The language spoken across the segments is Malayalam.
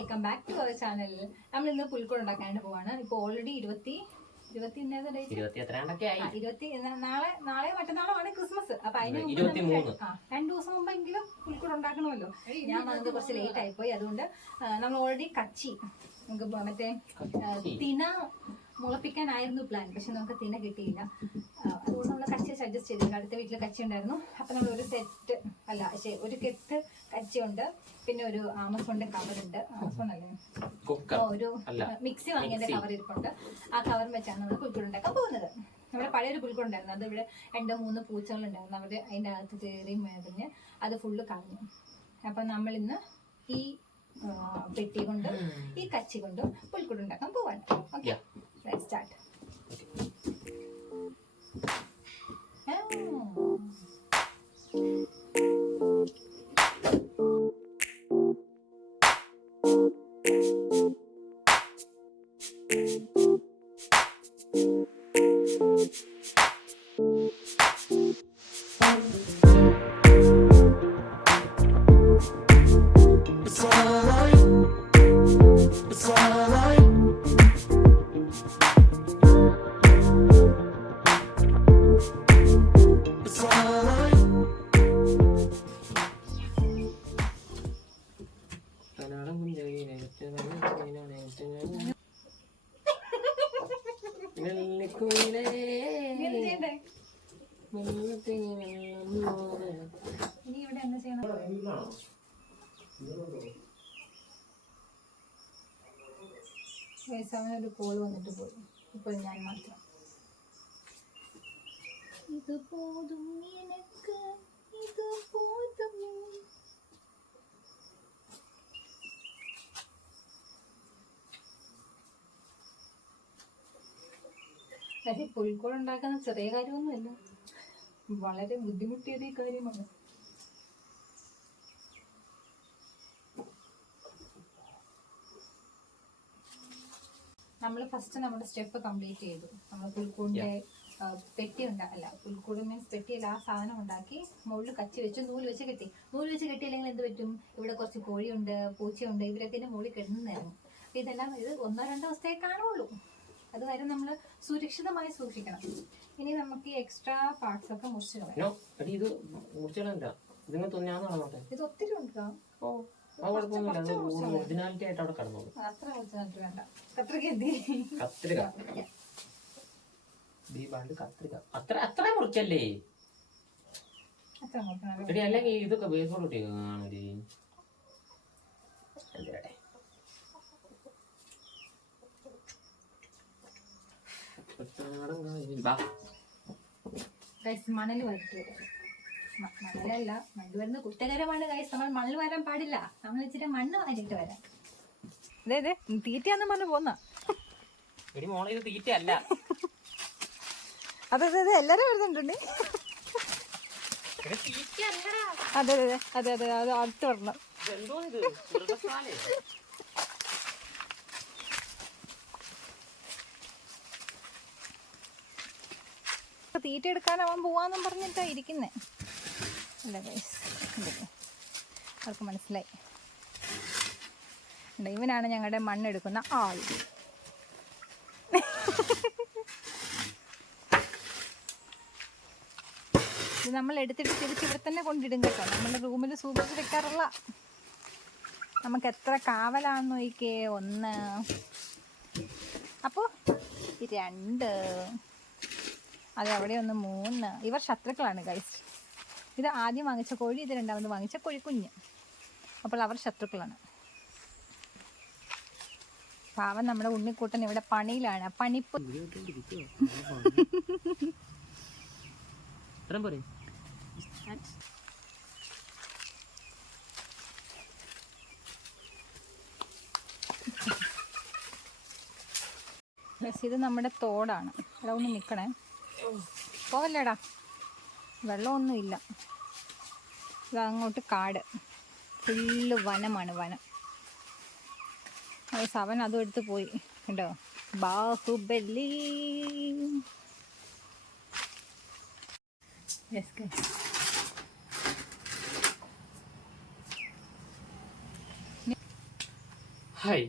വെൽക്കം ബാക്ക് ടു അവർ ചാനലിൽ. നമ്മൾ ഇന്ന് പുൽക്കൂട് ഉണ്ടാക്കാനായിട്ട് പോവാണ്. ഇപ്പൊ ഓൾറെഡി ഇരുപത്തി നാളെ മറ്റന്നാളാണ് ക്രിസ്മസ്. അപ്പൊ അതിന് 2 ദിവസം മുമ്പെങ്കിലും പുൽക്കൂട് ഉണ്ടാക്കണമല്ലോ. ഞാൻ വന്നത് കുറച്ച് ലേറ്റ് ആയിപ്പോയി. അതുകൊണ്ട് നമ്മൾ ഓൾറെഡി കച്ചി മറ്റേ തിന മുളപ്പിക്കാനായിരുന്നു പ്ലാൻ. പക്ഷെ നമുക്ക് തിന കിട്ടിയില്ല. അതുകൊണ്ട് നമ്മൾ കച്ചി അഡ്ജസ്റ്റ് ചെയ്തിട്ടുണ്ട്. അടുത്ത വീട്ടിൽ കച്ചി ഉണ്ടായിരുന്നു. അപ്പൊ നമ്മൾ ഒരു സെറ്റ് ഒരു കെട്ട് കച്ചിയുണ്ട്. പിന്നെ ഒരു ആമസോണിന്റെ കവറുണ്ട്. ആമസോൺ അല്ലേ, ഒരു മിക്സി വാങ്ങിയതിന്റെ കവർ ഇരിപ്പുണ്ട്. ആ കവർ വെച്ചാണ് നമ്മൾ പുൽക്കൂട് ഉണ്ടാക്കാൻ പോകുന്നത്. നമ്മുടെ പഴയൊരു പുൽക്കൂട് ഉണ്ടായിരുന്നു. അത് ഇവിടെ 2-3 പൂച്ചകൾ ഉണ്ടായിരുന്നു. അവര് അതിന്റെ അകത്ത് കയറി മേടിഞ്ഞ് അത് ഫുള്ള് കളഞ്ഞു. അപ്പൊ നമ്മൾ ഇന്ന് ഈ പെട്ടി കൊണ്ട് ഈ കച്ചി കൊണ്ട് പുൽക്കൂട് ഉണ്ടാക്കാൻ പോവാണ്. Okay, let's start. ഇനി ഇവിടെ എന്താ ചെയ്യണം? ഒരു കോള് വന്നിട്ട് പോയി. ഇപ്പോൾ ഞാൻ മാത്രം. ഇത് പോതും എനിക്ക്, ഇത് പോതും. പക്ഷെ പുൽക്കൂട് ഉണ്ടാക്കുന്ന ചെറിയ കാര്യമൊന്നുമല്ല, വളരെ ബുദ്ധിമുട്ടിയ കാര്യമാണ്. നമ്മൾ ഫസ്റ്റ് നമ്മുടെ സ്റ്റെപ്പ് കംപ്ലീറ്റ് ചെയ്തു. നമ്മൾ പുൽക്കൂടിന്റെ പെട്ടി പുൽക്കൂട് മീൻസ് പെട്ടിയിൽ ആ സാധനം ഉണ്ടാക്കി മുകളിൽ കച്ചി വെച്ച് നൂല് വെച്ച് കെട്ടി. നൂല് വെച്ച് കെട്ടിയില്ലെങ്കിൽ എന്ത് പറ്റും? ഇവിടെ കുറച്ച് കോഴിയുണ്ട്, പൂച്ചയുണ്ട്, ഇവരൊക്കെ മുകളിൽ കിടന്നുണ്ടായിരുന്നു. ഇതെല്ലാം ഇത് 1-2 ദിവസത്തേ കാണുള്ളൂ. അതുവരെ നമ്മൾ സുരക്ഷിതമായി സൂക്ഷിക്കണം. ഇനി നമുക്ക് ഈ എക്സ്ട്രാ പാർട്സ് ഒക്കെ മുറിച്ച് കളയാം. ഇത് ഒത്തിരി ഉണ്ട്. അത്ര വേണ്ട. അത്ര മുറിക്കല്ലേ, അല്ലെങ്കിൽ ഇതൊക്കെ ബേസോട് കാണൂലേ. മണല് മണലല്ല, മണ്ണ് വരുന്നത് കുറ്റകരമാണ് ഗൈസ്. നമ്മൾ മണ്ണ് വരാൻ പാടില്ല. നമ്മൾ ഇച്ചിരി മണ്ണ് വാരിട്ട് വരാം. അതെ തീറ്റയാന്ന് പറഞ്ഞു പോന്ന തീറ്റയല്ല. അതെ എല്ലാരും വരുന്നുണ്ട്. അതെ അത് അടുത്ത് വരണം. തീറ്റ എടുക്കാനാവാൻ പോവാന്നും പറഞ്ഞിട്ടാ ഇരിക്കുന്നേ. അല്ല ഗൈസ്, അവർക്ക് മനസ്സിലായി. ഇവനാണ് ഞങ്ങളുടെ മണ്ണെടുക്കുന്ന ആൾ. ഇത് നമ്മൾ എടുത്തിട്ട് തിരിച്ച് ഇവിടെ തന്നെ കൊണ്ടിടും കേട്ടോ. നമ്മുടെ റൂമിൽ സൂക്ഷിച്ച് വെക്കാറുള്ള. നമുക്ക് എത്ര കാവലാണെന്ന് നോക്കിക്കേ. 1, അപ്പോൾ 2, അത് അവിടെ 3. ഇവർ ശത്രുക്കളാണ് ഗൈസ്. ഇത് ആദ്യം വാങ്ങിച്ച കോഴി, ഇത് രണ്ടാമത് വാങ്ങിച്ച കോഴിക്കുഞ്ഞ്. അപ്പോൾ അവർ ശത്രുക്കളാണ്. പാവം നമ്മുടെ ഉണ്ണിക്കൂട്ടൻ ഇവിടെ പണിയിലാണ്. പണിപ്പ് ഇത് നമ്മുടെ തോടാണ്. ഇവിടെ ഒന്ന് നിൽക്കണേ, പോവല്ലേടാ. വെള്ളമൊന്നുമില്ല. ഇതങ്ങോട്ട് കാട്, ഫുള്ള് വനമാണ്, വനം. അവൻ അതും എടുത്ത് പോയി കേട്ടോ. ബാഹുബലി. ഹായ്.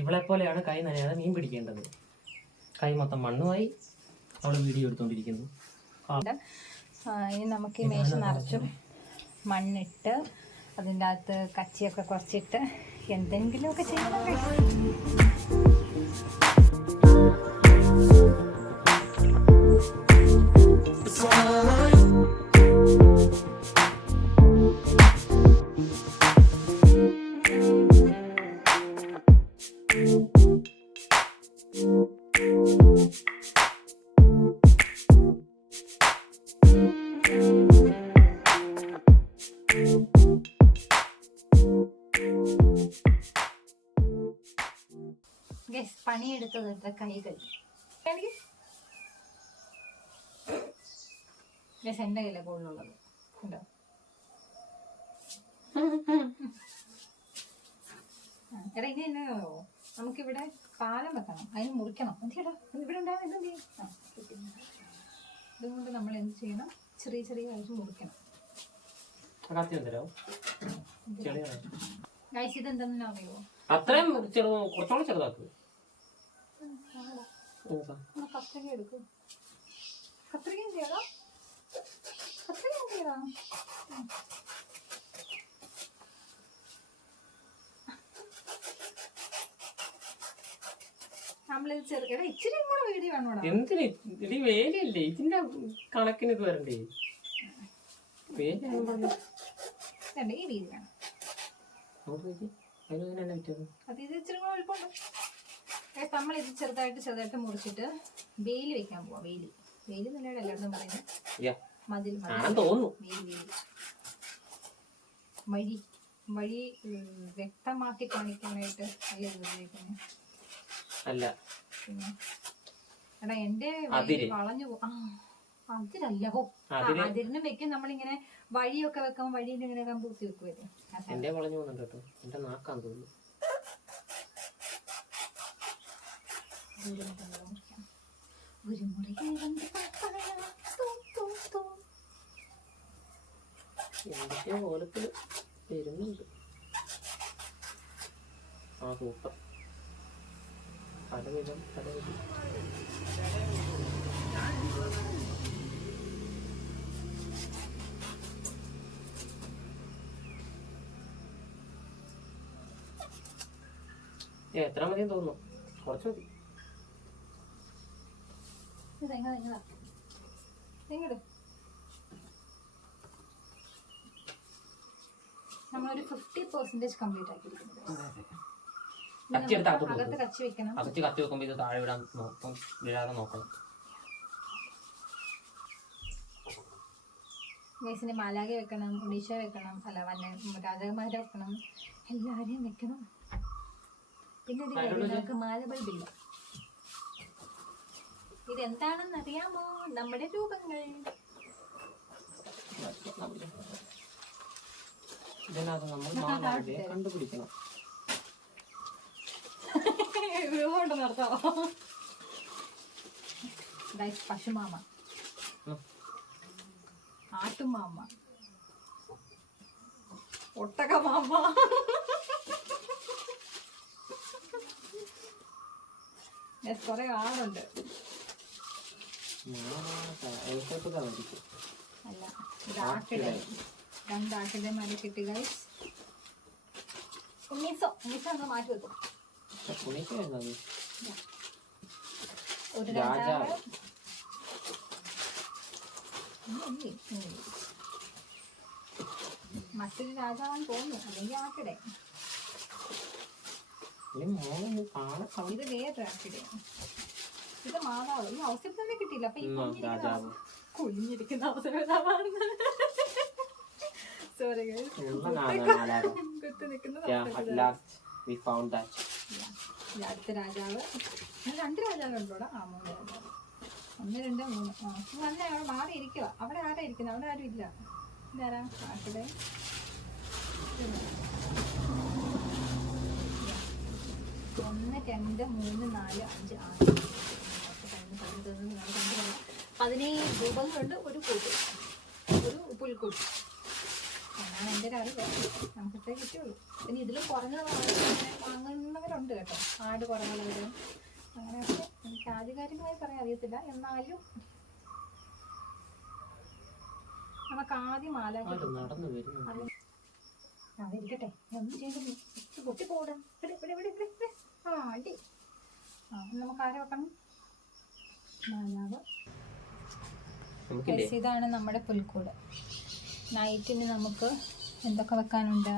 ഇവളെ പോലെയാണ് കൈ നനയാതെ മീൻ പിടിക്കേണ്ടത്. കൈ മൊത്തം മണ്ണുമായി അവള് വീഡിയോ എടുത്തോണ്ടിരിക്കുന്നു. ഇനി നമുക്ക് ഈ മേശ നിറച്ചും മണ്ണിട്ട് അതിൻ്റെ അകത്ത് കച്ചിയൊക്കെ കുറച്ചിട്ട് എന്തെങ്കിലുമൊക്കെ ചെയ്യണം. പണിയെടുത്തത് എത്ര കൈകൾ എൻ്റെ കയ്യിലെ കൂടുതലുള്ളത് ഉണ്ടോ? എടാ ഇനി എന്നെ നമുക്കിവിടെ പാലം വെക്കണം, അതിന് മുറിക്കണം. എന്തിടാ ഇവിടെ ഉണ്ടാകും എന്ത് ചെയ്യും? അതുകൊണ്ട് നമ്മൾ എന്ത് ചെയ്യണം? ചെറിയ ചെറിയ ആയിട്ട് മുറിക്കണം. ഇതെന്താണെന്ന് അറിയുമോ? അത്രയും കുറച്ചോളം ചെറുതാക്കുക. കത്രിക എടുക്കും. കത്രിക എന്ത് ചെയ്യണം? കത്രിക എന്ത് ചെയ്യണം? നമ്മളിത് ചെറുക്കട ഇച്ചിരി കൂടെ വീഡിയോ വേണോടാ. എന്തിന് ഇത് വേലയല്ലേ? ഇതിന്റെ കണക്കിന് ഇത് വരണ്ടേ? ഈ വീതി വേണം. അത് ഇത് ഇച്ചിരി കൂടെ എളുപ്പമുണ്ട്. നമ്മളിത് ചെറുതായിട്ട് മുറിച്ചിട്ട് വേലി വെക്കാൻ പോവാം. വേലി നിലയുടെ എല്ലായിടത്തും പറയുന്നത് മതിൽ വഴി വ്യക്തമാക്കി കാണിക്കാനായിട്ട് അല്ലേ ഉപയോഗിക്കുന്നത്? അല്ല പിന്നെ എടാ എന്റെ വളഞ്ഞു അതിരല്ല. അതിരിനും വെക്കും. നമ്മളിങ്ങനെ വഴിയൊക്കെ വെക്കുമ്പോൾ വഴിയിൽ ഇങ്ങനെ കമ്പൂത്തി വെക്കുമല്ലേ? എന്റെ വളഞ്ഞു പോകുന്നുണ്ട് കേട്ടോ. എന്റെ നാക്കാൻ തോന്നുന്നു. ഒരു മുറി എന്തൊക്കെയോ ഓലത്തിൽ വരുന്നുണ്ട്. ആ സൂപ്പർ. പലവിധം എത്ര മതിയെന്ന് തോന്നുന്നു. കുറച്ച് മതി. നമ്മളൊരു 50% കംപ്ലീറ്റ് ആക്കിയിരിക്കുന്നത്. അകത്ത് കത്തി വെക്കുമ്പോ ഇത് താഴെ വിടാൻ നോക്കും, വിടാതെ നോക്കണം. ഗൈസിന് മാലാഖ വെക്കണം, ഉടീഷ വെക്കണം, അല്ല രാജകുമാരെ വെക്കണം, എല്ലാരെയും വെക്കണം. പിന്നെ നമുക്ക് മാല ബൾബില്ല. ഇതെന്താണെന്ന് അറിയാമോ? നമ്മുടെ രൂപങ്ങൾ. കണ്ടുപിടിക്കണം. പശുമാമ, ആട്ടുമാമ, ഒട്ടകമാമ, കൊറേ ആളുണ്ട്. അല്ല ഇത് ആട്ടിടെ, 2 ആട്ടിടെ മാറി കിട്ടി ഗൈസ്. ഉണ്ണീസോ നമ്മൾ മാറ്റി വെക്കും. ഒരു രാജാവ്, മറ്റൊരു രാജാവാന്ന് തോന്നുന്നു, അല്ലെങ്കിൽ ആട്ടിടെ. ഇത് വേറൊരു ആട്ടിടെയാണ്. ഇത് മാതാവ്. ഈ അവസരം തന്നെ കിട്ടിയില്ല. അപ്പൊ ഈ കുഞ്ഞിരിക്കുന്ന അവസരം സോറി കുത്തി നിൽക്കുന്ന അടുത്ത രാജാവ്. 2 രാജാവുണ്ടോടാ? 3 രാജാവ്. 1 2 3. നല്ല അവിടെ മാറിയിരിക്കുക. അവിടെ ആരാ ഇരിക്കുന്നത്? അവിടെ ആരും ഇല്ല. ഇതാരാ? ആട്ടിടെ. 1 2 3 4 5 6 17 രൂപങ്ങളുണ്ട്. ഒരു കൂട്ട്, ഒരു പുൽക്കൂട്ട്. എന്നാണ് എൻ്റെ ഒരു അറിവ്. നമുക്കിട്ടേ കിട്ടുള്ളൂ. പിന്നെ ഇതിൽ കുറഞ്ഞ വാങ്ങുന്നവരുണ്ട് കേട്ടോ, ആട് കുറവുള്ളവരും അങ്ങനെയൊക്കെ. എനിക്ക് ആധികാരികമായി പറയാൻ അറിയത്തില്ല, എന്നാലും നമുക്ക് ആദ്യം മാല അതിരിക്കട്ടെ, ഒന്നും ചെയ്തു പൊട്ടിപ്പോടാ. ആ അടി. നമുക്ക് ആരെ വെക്കണം? മാലാവ്. ഇതാണ് നമ്മുടെ പുൽക്കൂട്. നൈറ്റിന് നമുക്ക് എന്തൊക്കെ വെക്കാനുണ്ട്?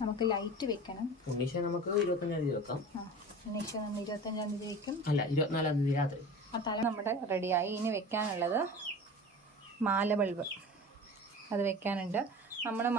നമുക്ക് ലൈറ്റ് വെക്കണം. നമുക്ക് 25-ാം തീയതി വെക്കാം. ഉണ്ണീഷ നമ്മൾ 25-ാം തീയതി വെക്കും. അല്ല, 24-ാം തീയതി രാത്രി. ആ തല നമ്മുടെ റെഡിയായി. ഇനി വെക്കാനുള്ളത് മാല ബൾബ്, അത് വെക്കാനുണ്ട്. നമ്മുടെ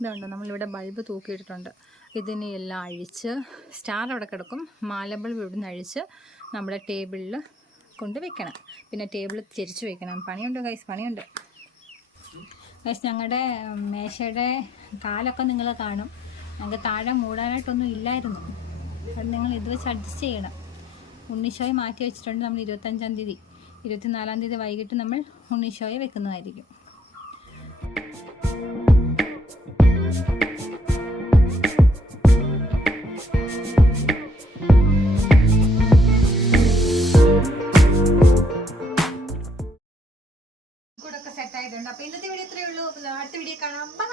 ഇതുണ്ട്, നമ്മളിവിടെ ബൾബ് തൂക്കിയിട്ടിട്ടുണ്ട്. ഇതിനെ എല്ലാം അഴിച്ച്, സ്റ്റാർ അവിടെ കിടക്കും, മാല ബൾബ് ഇവിടുന്ന് അഴിച്ച് നമ്മുടെ ടേബിളിൽ കൊണ്ട് വെക്കണം. പിന്നെ ടേബിൾ തിരിച്ച് വെക്കണം. പണിയുണ്ട് ഗൈസ്, പണിയുണ്ട് ഗൈസ്. ഞങ്ങളുടെ മേശയുടെ കാലൊക്കെ നിങ്ങൾ കാണും. ഞങ്ങൾക്ക് താഴെ മൂടാനായിട്ടൊന്നും ഇല്ലായിരുന്നു. അത് നിങ്ങൾ ഇത് വെച്ച് അഡ്ജസ്റ്റ് ചെയ്യണം. ഉണ്ണിഷോയെ മാറ്റി വെച്ചിട്ടുണ്ട്. നമ്മൾ 25-ാം തീയതി 24-ാം തീയതി വൈകിട്ട് നമ്മൾ ഉണ്ണിഷോയെ വെക്കുന്നതായിരിക്കും. കൂടൊക്കെ സെറ്റായിട്ടുണ്ട്. അപ്പോൾ ഇന്നത്തെ വീഡിയോ ഇത്രയേ ഉള്ളൂ. അടുത്ത വീഡിയോ കാണാം. ബൈ.